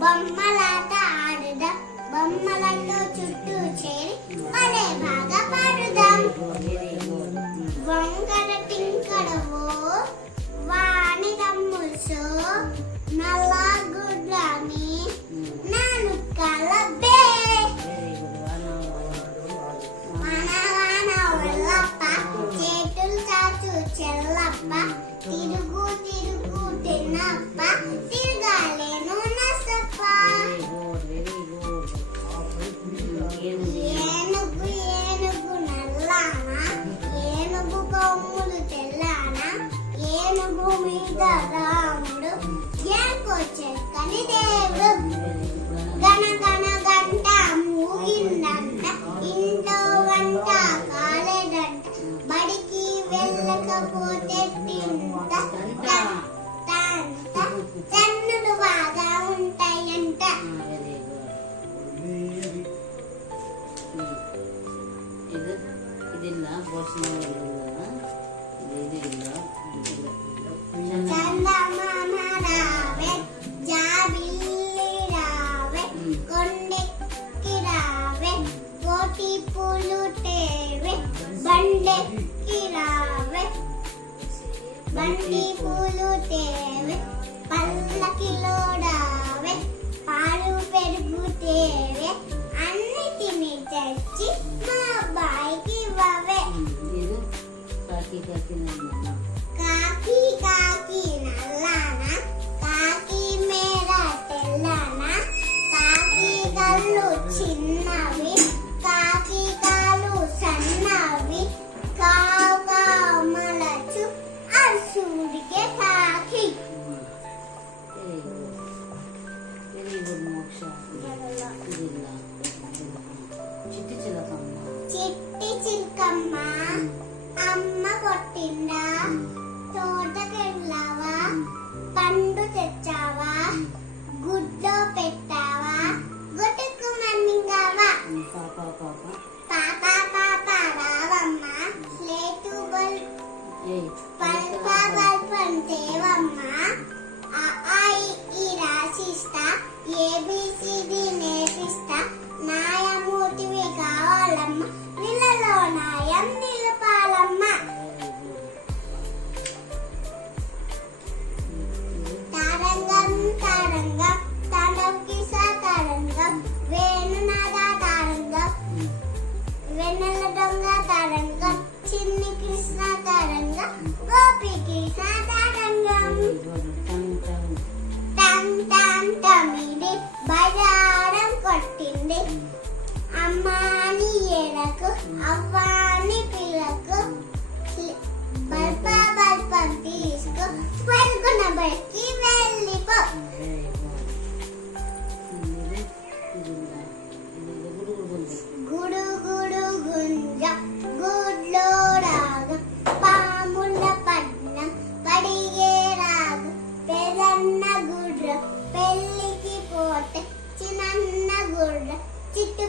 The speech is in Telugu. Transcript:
బొమ్మలాట ఆడుదాం, బొమ్మలతో చుట్టూ చేరి భలే బాగా పాడుదాం. వంకర టింకరవో వాణి దమ్ముసో నల్ల గుడ్లని నాలుకల బే మనవాన వల్లప్ప చేతులు చాచు చెల్లప్ప తిరుగు తిరుగు తిన్నప్ప తిరగాలేను నసప్ప. ఏనుగు ఏనుగు నల్లానా ఏనుగు కొమ్ములు తెల్లానా ఏనుగు మీద రాముడు ఏనుకొచ్చెక్కని దేవుడు. గణ గణ గంట మూగిందంట ఇంట్లో వంట కాలేదంట బడికి వెళ్ళకపోతే తింట చన్నులు బాగా ఉంటాయంట. చందమామ రావే జాబిల్లి రావే కొండెక్కి రావే కోటి పూలు తేవే బండెక్కి రావే బండి పూలు తేవే పల్లకిలో రావే పాలు పెరుగు తేవే అన్నిటిని తెచ్చి మా అబ్బాయికి ఇవ్వవే. కాకి కాకి నల్లానా కాకి మేడ తెల్లనా కాకి కళ్ళు చిన్నవి కాకి కాలు సన్నవి కావు కావు మలచు అరుసుడికే కాకి. చిట్టి చిలకమ్మ అమ్మ కొట్టిందా తోటకెళ్ళావా పండు తెచ్చావా గుడ్లో పెట్టావా గుట్టుకు మన్నింగావా. పాప పాప రావమ్మ స్లేటు పల్ప బల్పంతేవమ్మ ఈ రాసిస్తా ఏబిసిడి నేర్పిస్తా న్యాయమూర్తివి కావాలమ్మ నీళ్ళలో న్యాయం నిలపాలమ్మ. తారంగం తారంగం తాండవ్కి సాతారంగం వేణునాద తారంగం వెన్నెల దొంగ తారంగం చిన్ని కృష్ణ తారంగం గోపికి సాతారంగం. టం టం టమిడి బజారం కొట్టింది అమ్మాని ఏలకు అవ్వాని పిల్లకు బల్ప బల్పం తీసుకో పలుకున్న బడికి వెళ్ళిపో. గుడు గుడు గుంజ గుడ్లో రాగం పాముల పట్నం పడిగే రాగం పెదన్న గుడ్ర పెళ్ళికి పోతే చిన్న గుడ్ర చిట్టు